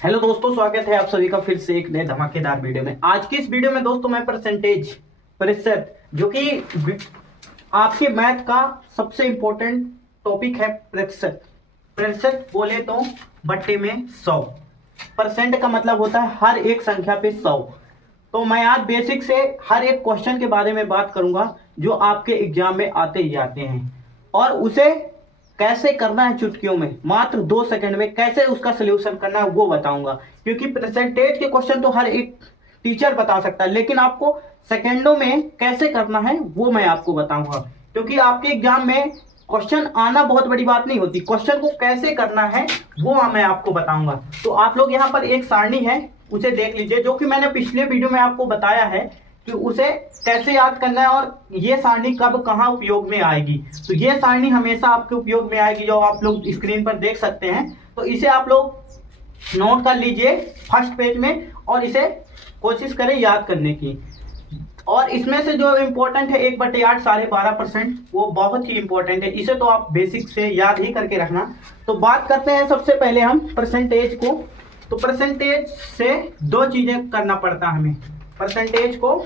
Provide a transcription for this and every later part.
Hello दोस्तों, स्वागत है आप सभी का फिर से एक नए धमाकेदार वीडियो में। आज की इस वीडियो में दोस्तों मैं प्रतिशत जो कि आपके मैथ का सबसे इंपॉर्टेंट टॉपिक है। प्रतिशत प्रतिशत बोले तो बट्टे में 100%। का मतलब होता है हर एक संख्या पे 100। तो मैं आज बेसिक से हर एक क्वेश्चन के बारे में बात करूंगा जो आपके एग्जाम में आते ही आते हैं, और उसे कैसे करना है चुटकियों में, मात्र 2 सेकंड में कैसे उसका सोल्यूशन करना है वो बताऊंगा। क्योंकि परसेंटेज के क्वेश्चन तो हर एक टीचर बता सकता है, लेकिन आपको सेकंडों में कैसे करना है वो मैं आपको बताऊंगा। क्योंकि आपके एग्जाम में क्वेश्चन आना बहुत बड़ी बात नहीं होती, क्वेश्चन को कैसे करना है वो मैं आपको बताऊंगा। तो आप लोग यहाँ पर एक सारणी है उसे देख लीजिए, जो कि मैंने पिछले वीडियो में आपको बताया है कि उसे कैसे याद करना है और ये सारणी कब कहाँ उपयोग में आएगी। तो ये सारणी हमेशा आपके उपयोग में आएगी, जो आप लोग स्क्रीन पर देख सकते हैं। तो इसे आप लोग नोट कर लीजिए फर्स्ट पेज में, और इसे कोशिश करें याद करने की। और इसमें से जो इम्पोर्टेंट है 1/8 12.5%, वो बहुत ही इंपॉर्टेंट है, इसे तो आप बेसिक से याद ही करके रखना। तो बात करते हैं सबसे पहले हम परसेंटेज को। तो परसेंटेज से दो चीजें करना पड़ता है हमें। परसेंटेज को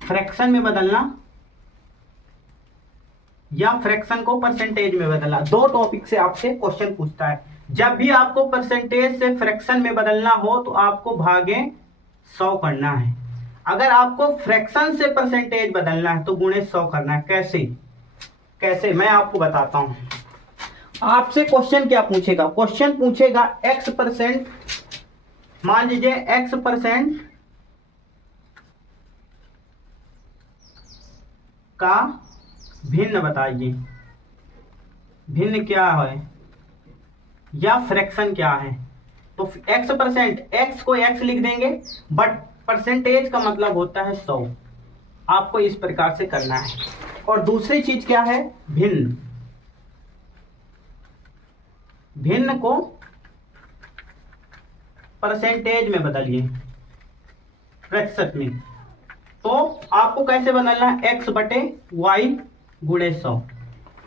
फ्रैक्शन में बदलना या फ्रैक्शन को परसेंटेज में बदलना, दो टॉपिक से आपसे क्वेश्चन पूछता है। जब भी आपको परसेंटेज से फ्रैक्शन में बदलना हो तो आपको भागे 100 करना है। अगर आपको फ्रैक्शन से परसेंटेज बदलना है तो गुणे 100 करना है। कैसे मैं आपको बताता हूं। आपसे क्वेश्चन क्या पूछेगा? क्वेश्चन पूछेगा x%, मान लीजिए x% का भिन्न बताइए। भिन्न क्या है या फ्रैक्शन क्या है? तो x%, x को x लिख देंगे, बट परसेंटेज का मतलब होता है 100। आपको इस प्रकार से करना है। और दूसरी चीज क्या है? भिन्न को परसेंटेज में बदलिए, प्रतिशत में। तो आपको कैसे बदलना है? x/y गुणे 100।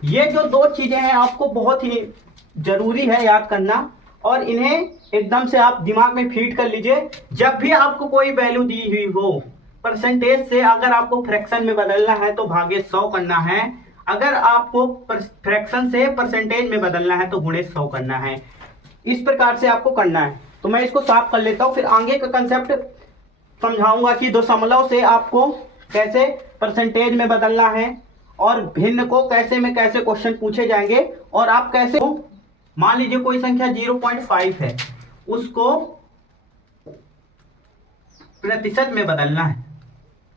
ये जो दो चीजें हैं आपको बहुत ही जरूरी है याद करना, और इन्हें एकदम से आप दिमाग में फीड कर लीजिए। जब भी आपको कोई वैल्यू दी हुई हो परसेंटेज से, अगर आपको फ्रैक्शन में बदलना है तो भागे 100 करना है। अगर आपको फ्रैक्शन से परसेंटेज में बदलना है तो गुणे 100 करना है। इस प्रकार से आपको करना है। तो मैं इसको साफ कर लेता हूं, फिर आगे का कंसेप्ट समझाऊंगा कि दशमलव से आपको कैसे परसेंटेज में बदलना है, और भिन्न को कैसे क्वेश्चन पूछे जाएंगे, और आप कैसे, मान लीजिए कोई संख्या 0.5 है, उसको प्रतिशत में बदलना है।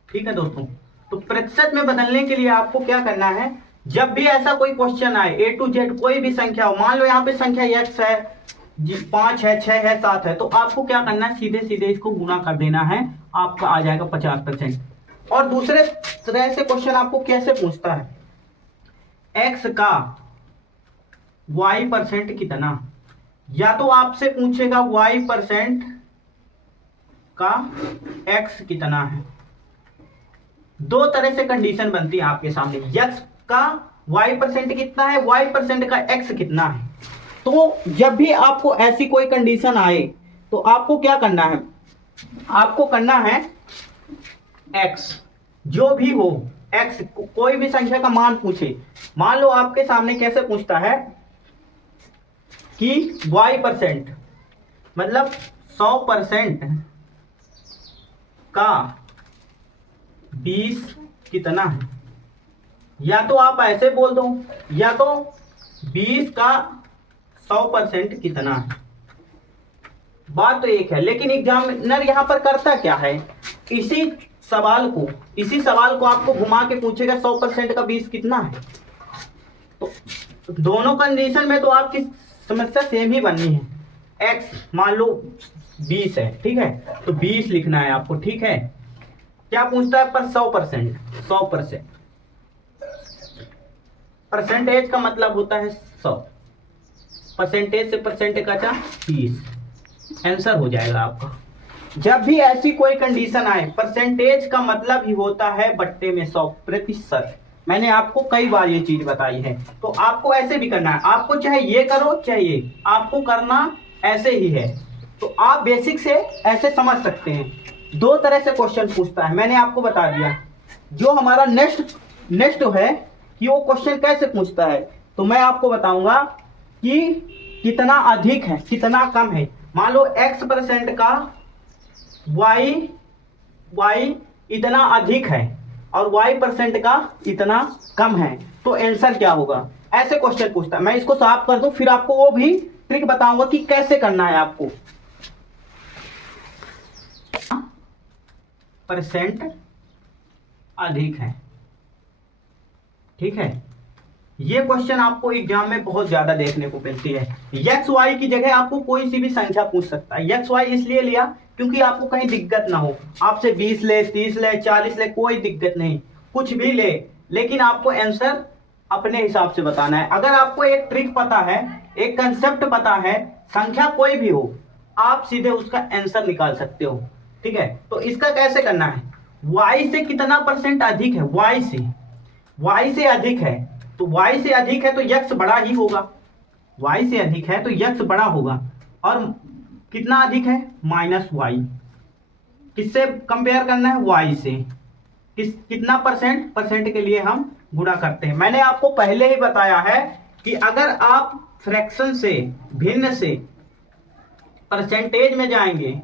ठीक है दोस्तों, तो प्रतिशत में बदलने के लिए आपको क्या करना है? जब भी ऐसा कोई क्वेश्चन आए, A to Z कोई भी संख्या हो, मान लो यहाँ पे संख्या x है, 5 है, 6 है, 7 है, तो आपको क्या करना है? सीधे सीधे इसको गुना कर देना है, आपका आ जाएगा 50%। और दूसरे तरह से क्वेश्चन आपको कैसे पूछता है? x का y% कितना? या तो आपसे पूछेगा y% का x कितना है। दो तरह से कंडीशन बनती है आपके सामने, x का y% कितना है, y% का x कितना है। तो जब भी आपको ऐसी कोई कंडीशन आए तो आपको क्या करना है? आपको करना है x जो भी हो, x कोई भी संख्या का मान पूछे। मान लो आपके सामने कैसे पूछता है कि y% मतलब 100% का 20 कितना है। या तो आप ऐसे बोल दो, या तो 20 का 100% कितना है। बात तो एक है, लेकिन एग्जामिनर यहां पर करता क्या है? इसी सवाल को आपको घुमा के पूछेगा 100% का 20 कितना है। तो दोनों कंडीशन में तो आपकी समस्या सेम ही बननी है। x मान लो 20 है, ठीक है, तो 20 लिखना है आपको। ठीक है, क्या पूछता है? पर 100%। परसेंटेज का मतलब होता है 100। परसेंटेज से परसेंट का 20, आंसर हो जाएगा आपका। जब भी ऐसी कोई कंडीशन आए, परसेंटेज का मतलब ही होता है बट्टे में 100%। मैंने आपको कई बार ये चीज बताई है। तो आपको ऐसे भी करना है, आपको चाहे ये करो चाहे ये, आपको करना ऐसे ही है। तो आप बेसिक से ऐसे समझ सकते हैं। दो तरह से क्वेश्चन पूछता है, मैंने आपको बता दिया। जो हमारा नेक्स्ट है कि वो क्वेश्चन कैसे पूछता है, तो मैं आपको बताऊंगा कि कितना अधिक है कितना कम है। मान लो x% का y इतना अधिक है और y% का इतना कम है, तो आंसर क्या होगा, ऐसे क्वेश्चन पूछता है। मैं इसको साफ कर दूं, फिर आपको वो भी ट्रिक बताऊंगा कि कैसे करना है आपको। परसेंट अधिक है, ठीक है। ये क्वेश्चन आपको एग्जाम में बहुत ज्यादा देखने को मिलती है। एक्स वाई की जगह आपको कोई सी भी संख्या पूछ सकता है। एक्स वाई इसलिए लिया क्योंकि आपको कहीं दिक्कत ना हो, आपसे 20 ले 30 ले 40 ले कोई दिक्कत नहीं, कुछ भी ले, लेकिन आपको आंसर अपने हिसाब से बताना है। अगर आपको एक ट्रिक पता है, एक कंसेप्ट पता है, संख्या कोई भी हो, आप सीधे उसका आंसर निकाल सकते हो, ठीक है। तो इसका कैसे करना है, वाई से कितना परसेंट अधिक है, वाई से अधिक है, तो y से अधिक है तो x बड़ा ही होगा, y से अधिक है तो x बड़ा होगा। और कितना अधिक है, -y। किससे कंपेयर करना है, y से। कितना परसेंट के लिए हम गुणा करते हैं। मैंने आपको पहले ही बताया है कि अगर आप फ्रैक्शन से भिन्न से परसेंटेज में जाएंगे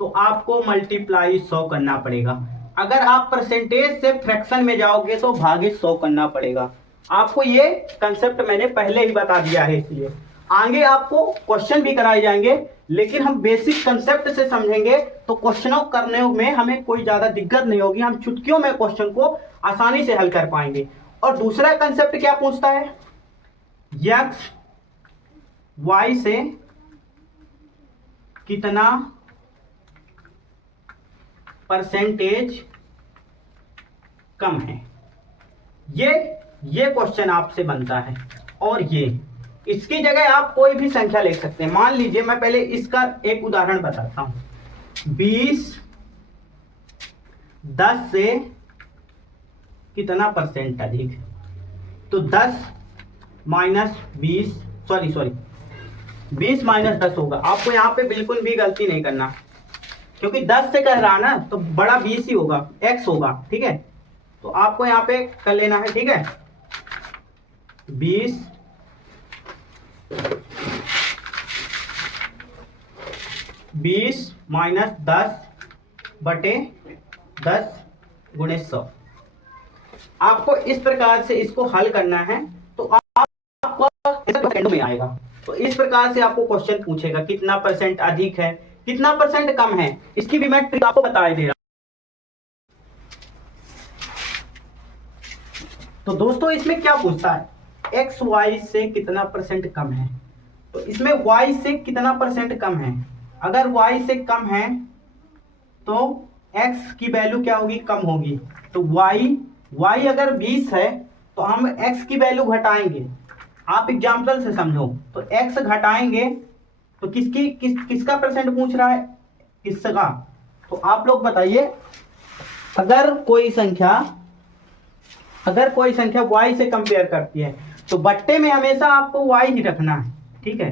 तो आपको मल्टीप्लाई 100 करना पड़ेगा। अगर आप परसेंटेज से फ्रैक्शन में जाओगे तो भागित 100 करना पड़ेगा। आपको ये कंसेप्ट मैंने पहले ही बता दिया है, इसलिए आगे आपको क्वेश्चन भी कराए जाएंगे, लेकिन हम बेसिक कंसेप्ट से समझेंगे तो क्वेश्चनों करने में हमें कोई ज्यादा दिक्कत नहीं होगी, हम चुटकियों में क्वेश्चन को आसानी से हल कर पाएंगे। और दूसरा कंसेप्ट क्या पूछता है, एक्स वाई से कितना परसेंटेज कम है, ये क्वेश्चन आपसे बनता है। और ये इसकी जगह आप कोई भी संख्या ले सकते हैं। मान लीजिए, मैं पहले इसका एक उदाहरण बताता हूं, 10 से कितना परसेंट अधिक है, तो 10 माइनस 20 20 माइनस 10 होगा। आपको यहाँ पे बिल्कुल भी गलती नहीं करना, क्योंकि 10 से कह रहा ना तो बड़ा 20 ही होगा, x होगा, ठीक है। तो आपको यहाँ पे कर लेना है, ठीक है। 20 माइनस 10 बटे 10 गुणे 100। आपको इस प्रकार से इसको हल करना है, तो आपको सेकंड में आएगा। तो इस प्रकार से आपको क्वेश्चन पूछेगा कितना परसेंट अधिक है कितना परसेंट कम है, इसकी भी मैं ट्रिक आपको बता दे रहा हूं। तो दोस्तों इसमें क्या पूछता है, एक्स वाई से कितना परसेंट कम है, तो इसमें y से कितना परसेंट कम है। अगर y से कम है तो x की वैल्यू क्या होगी, कम होगी। तो y अगर 20 है तो हम x की वैल्यू घटाएंगे। आप एग्जाम्पल से समझो, तो x घटाएंगे तो किसका परसेंट पूछ रहा है, किसका। तो आप लोग बताइए, अगर कोई संख्या y से कंपेयर करती है तो बट्टे में हमेशा आपको y ही रखना है, ठीक है।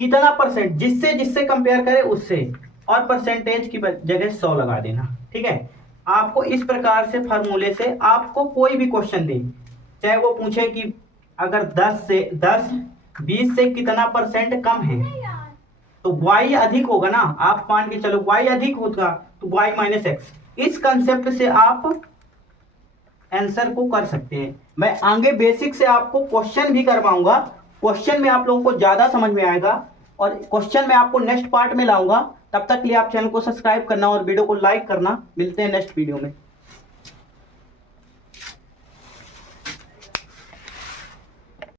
कितना परसेंट, जिससे कंपेयर करे उससे, और परसेंटेज की जगह 100 लगा देना, ठीक है। आपको इस प्रकार से फार्मूले से आपको कोई भी क्वेश्चन दे, चाहे वो पूछे कि अगर 10 20 से कितना परसेंट कम है, तो y अधिक होगा ना। आप मान के चलो y अधिक होगा तो y माइनस एक्स। इस कंसेप्ट से आप आंसर को कर सकते हैं। मैं आगे बेसिक से आपको क्वेश्चन भी करवाऊंगा, क्वेश्चन में आप लोगों को ज्यादा समझ में आएगा, और क्वेश्चन में आपको नेक्स्ट पार्ट में लाऊंगा। तब तक के लिए आप चैनल को सब्सक्राइब करना और वीडियो को लाइक करना। मिलते हैं नेक्स्ट वीडियो में।